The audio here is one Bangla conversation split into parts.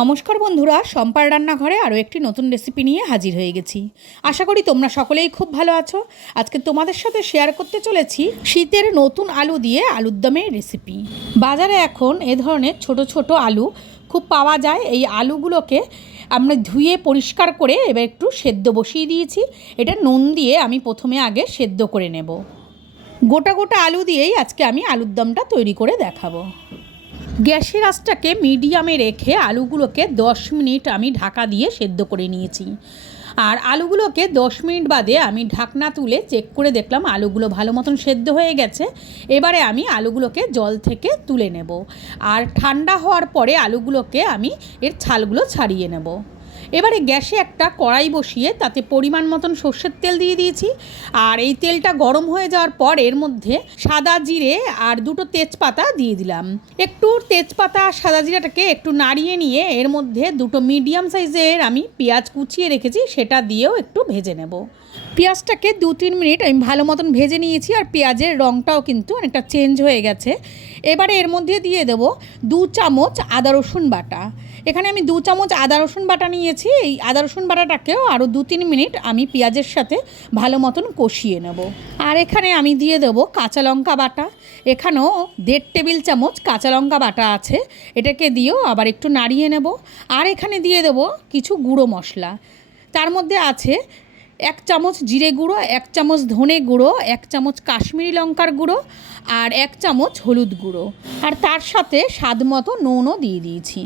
নমস্কার বন্ধুরা, সম্পার রান্নাঘরে আরও একটি নতুন রেসিপি নিয়ে হাজির হয়ে গেছি। আশা করি তোমরা সকলেই খুব ভালো আছো। আজকে তোমাদের সাথে শেয়ার করতে চলেছি শীতের নতুন আলু দিয়ে আলুর দমের রেসিপি। বাজারে এখন এ ধরনের ছোট ছোট আলু খুব পাওয়া যায়। এই আলুগুলোকে আমরা ধুয়ে পরিষ্কার করে এবার একটু সেদ্ধ বসিয়ে দিয়েছি। এটা নুন দিয়ে আমি প্রথমে আগে সেদ্ধ করে নেব। গোটা গোটা আলু দিয়েই আজকে আমি আলুর দমটা তৈরি করে দেখাবো। গ্যাসের আঁচটাকে মিডিয়ামে রেখে আলুগুলোকে 10 মিনিট আমি ঢাকা দিয়ে সেদ্ধ করে নিয়েছি। আর আলুগুলোকে 10 মিনিট বাদে আমি ঢাকনা তুলে চেক করে দেখলাম আলুগুলো ভালো মতন সেদ্ধ হয়ে গেছে। এবারে আমি আলুগুলোকে জল থেকে তুলে নেব। আর ঠান্ডা হওয়ার পরে আলুগুলোকে আমি এর ছালগুলো ছাড়িয়ে নেব। এবারে গ্যাসে একটা কড়াই বসিয়ে তাতে পরিমাণ মতন সর্ষের তেল দিয়ে দিয়েছি। আর এই তেলটা গরম হয়ে যাওয়ার পর এর মধ্যে সাদা জিরে আর দুটো তেজপাতা দিয়ে দিলাম। একটু তেজপাতা সাদা জিরাটাকে একটু নাড়িয়ে নিয়ে এর মধ্যে দুটো মিডিয়াম সাইজের আমি পেঁয়াজ কুচিয়ে রেখেছি, সেটা দিয়েও একটু ভেজে নেব। পেঁয়াজটাকে 2-3 মিনিট আমি ভালো মতন ভেজে নিয়েছি। আর পেঁয়াজের রঙটাও কিন্তু অনেকটা চেঞ্জ হয়ে গেছে। এবারে এর মধ্যে দিয়ে দেব 2 চামচ আদা রসুন বাটা। এখানে আমি 2 চামচ আদা রসুন বাটা নিয়েছি। এই আদা রসুন বাটাটাকেও আরও 2-3 মিনিট আমি পেঁয়াজের সাথে ভালো মতন কষিয়ে নেব। আর এখানে আমি দিয়ে দেবো কাঁচা লঙ্কা বাটা। এখানেও 1.5 টেবিল চামচ কাঁচা লঙ্কা বাটা আছে, এটাকে দিয়েও আবার একটু নাড়িয়ে নেব। আর এখানে দিয়ে দেবো কিছু গুঁড়ো মশলা। তার মধ্যে আছে 1 চামচ জিরে গুঁড়ো, 1 চামচ ধনে গুঁড়ো, 1 চামচ কাশ্মীরি লঙ্কার গুঁড়ো আর 1 চামচ হলুদ গুঁড়ো। আর তার সাথে স্বাদ মতো নুনও দিয়ে দিয়েছি।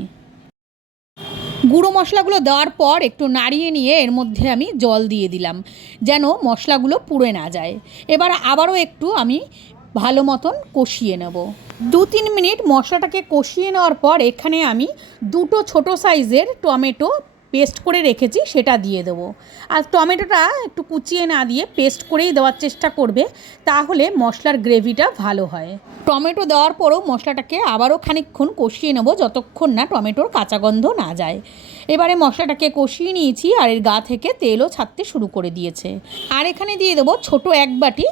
গুঁড়ো মশলাগুলো দেওয়ার পর একটু নাড়িয়ে নিয়ে এর মধ্যে আমি জল দিয়ে দিলাম, যেন মশলাগুলো পুড়ে না যায়। এবার আবারও একটু আমি ভালো মতন কষিয়ে নেব। 2-3 মিনিট মশলাটাকে কষিয়ে নেওয়ার পর এখানে আমি 2টো ছোটো সাইজের টমেটো পেস্ট করে রেখেছি, সেটা দিয়ে দেবো। আর টমেটোটা একটু কুচিয়ে না দিয়ে পেস্ট করেই দেওয়ার চেষ্টা করবে, তাহলে মশলার গ্রেভিটা ভালো হয়। টমেটো দেওয়ার পরও মশলাটাকে আবারও খানিকক্ষণ কষিয়ে নেব, যতক্ষণ না টমেটোর কাঁচা গন্ধ না যায়। এবারে মশলাটাকে কষিয়ে নিয়েছি আর এর গা থেকে তেলও ছাড়তে শুরু করে দিয়েছে। আর এখানে দিয়ে দেবো ছোট 1 বাটি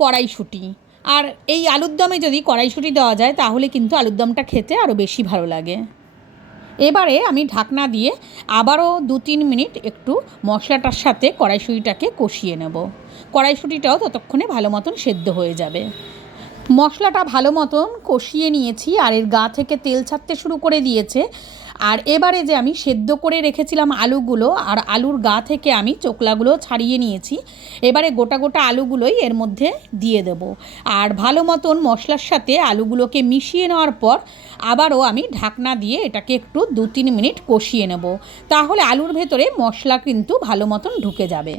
কড়াইশুঁটি। আর এই আলুর দমে যদি কড়াইশুঁটি দেওয়া যায় তাহলে কিন্তু আলুর দমটা খেতে আরও বেশি ভালো লাগে। এবারে আমি ঢাকনা দিয়ে আবারও 2-3 মিনিট একটু মশলাটার সাথে কড়াইশুঁটিটাকে কষিয়ে নেব। কড়াইশুঁটিটাও ততক্ষণে ভালো মতন সেদ্ধ হয়ে যাবে। মশলাটা ভালো মতন কষিয়ে নিয়েছি আর এর গা থেকে তেল ছাড়তে শুরু করে দিয়েছে। আর এবারে যে আমি সেদ্ধ করে রেখেছিলাম আলুগুলো, আর আলুর গা থেকে আমি চোকলাগুলো ছাড়িয়ে নিয়েছি। এবারে গোটা গোটা আলুগুলোই এর মধ্যে দিয়ে দেব। আর ভালো মতন মশলার সাথে আলুগুলোকে মিশিয়ে নেওয়ার পর আবারও আমি ঢাকনা দিয়ে এটাকে একটু 2-3 মিনিট কষিয়ে নেব। তাহলে আলুর ভেতরে মশলা কিন্তু ভালো মতন ঢুকে যাবে।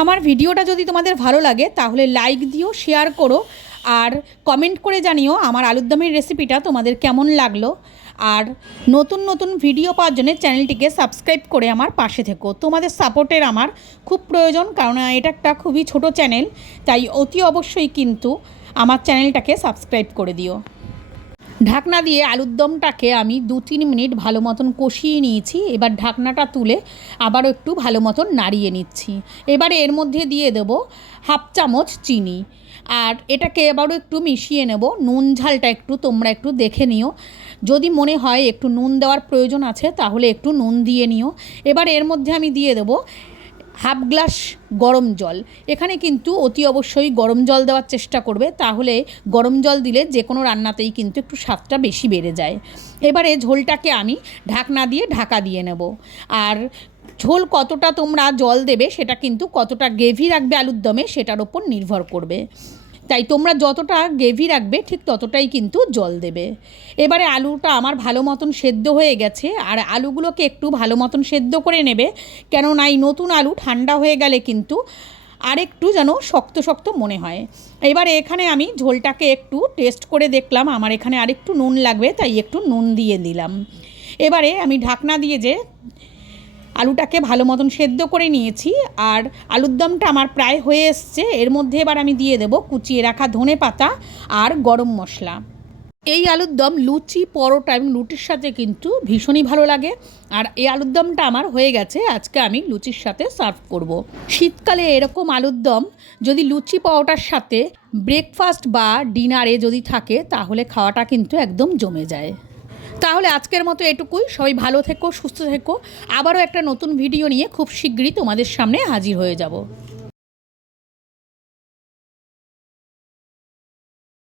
আমার ভিডিওটা যদি তোমাদের ভালো লাগে তাহলে লাইক দিও, শেয়ার করো আর কমেন্ট করে জানিও আমার আলুর দমের রেসিপিটা তোমাদের কেমন লাগলো। আর নতুন নতুন ভিডিও পাওয়ার জন্য চ্যানেলটিকে সাবস্ক্রাইব করে আমার পাশে থেকো। তোমাদের সাপোর্টের আমার খুব প্রয়োজন, কারণ এটা একটা খুবই ছোট চ্যানেল, তাই অতি অবশ্যই কিন্তু আমার চ্যানেলটাকে সাবস্ক্রাইব করে দিও। ঢাকনা দিয়ে আলুর দমটাকে আমি 2-3 মিনিট ভালো মতন কষিয়ে নিয়েছি। এবার ঢাকনাটা তুলে আবারও একটু ভালো মতন নাড়িয়ে নিচ্ছি। এবারে এর মধ্যে দিয়ে দেব 1/2 চামচ চিনি। আর এটাকে এবারও একটু মিশিয়ে নেব। নুন ঝালটা একটু তোমরা একটু দেখে নিও, যদি মনে হয় একটু নুন দেওয়ার প্রয়োজন আছে তাহলে একটু নুন দিয়ে নিও। এবার এর মধ্যে আমি দিয়ে দেব 1/2 গ্লাস গরম জল। এখানে কিন্তু অতি অবশ্যই গরম জল দেওয়ার চেষ্টা করবে, তাহলে গরম জল দিলে যে কোনো রান্নাতেই কিন্তু একটু স্বাদটা বেশি বেড়ে যায়। এবারে ঝোলটাকে আমি ঢাকনা দিয়ে ঢাকা দিয়ে নেব। আর ঝোল কতটা তোমরা জল দেবে সেটা কিন্তু কতটা গ্রেভি রাখবে আলুর দমে সেটার ওপর নির্ভর করবে। তাই তোমরা যতটা গ্রেভি রাখবে ঠিক ততটাই কিন্তু জল দেবে। এবারে আলুটা আমার ভালো মতন সেদ্ধ হয়ে গেছে। আর আলুগুলোকে একটু ভালো মতন সেদ্ধ করে নেবে, কেননা এই নতুন আলু ঠান্ডা হয়ে গেলে কিন্তু আরেকটু যেন শক্ত শক্ত মনে হয়। এবারে এখানে আমি ঝোলটাকে একটু টেস্ট করে দেখলাম, আমার এখানে আরেকটু নুন লাগবে, তাই একটু নুন দিয়ে দিলাম। এবারে আমি ঢাকনা দিয়ে যে আলুটাকে ভালো মতন সেদ্ধ করে নিয়েছি আর আলুর দমটা আমার প্রায় হয়ে এসছে। এর মধ্যে এবার আমি দিয়ে দেব কুচিয়ে রাখা ধনে পাতা আর গরম মশলা। এই আলুর দম লুচি, পরোটা এবং রুটির সাথে কিন্তু ভীষণই ভালো লাগে। আর এই আলুর দমটা আমার হয়ে গেছে, আজকে আমি লুচির সাথে সার্ভ করব। শীতকালে এরকম আলুর দম যদি লুচি পরোটার সাথে ব্রেকফাস্ট বা ডিনারে যদি থাকে তাহলে খাওয়াটা কিন্তু একদম জমে যায়। তাহলে আজকের মতো এটুকুই। সবাই ভালো থেকো, সুস্থ থেকো। আবারও একটা নতুন ভিডিও নিয়ে খুব শীঘ্রই তোমাদের সামনে হাজির হয়ে যাব।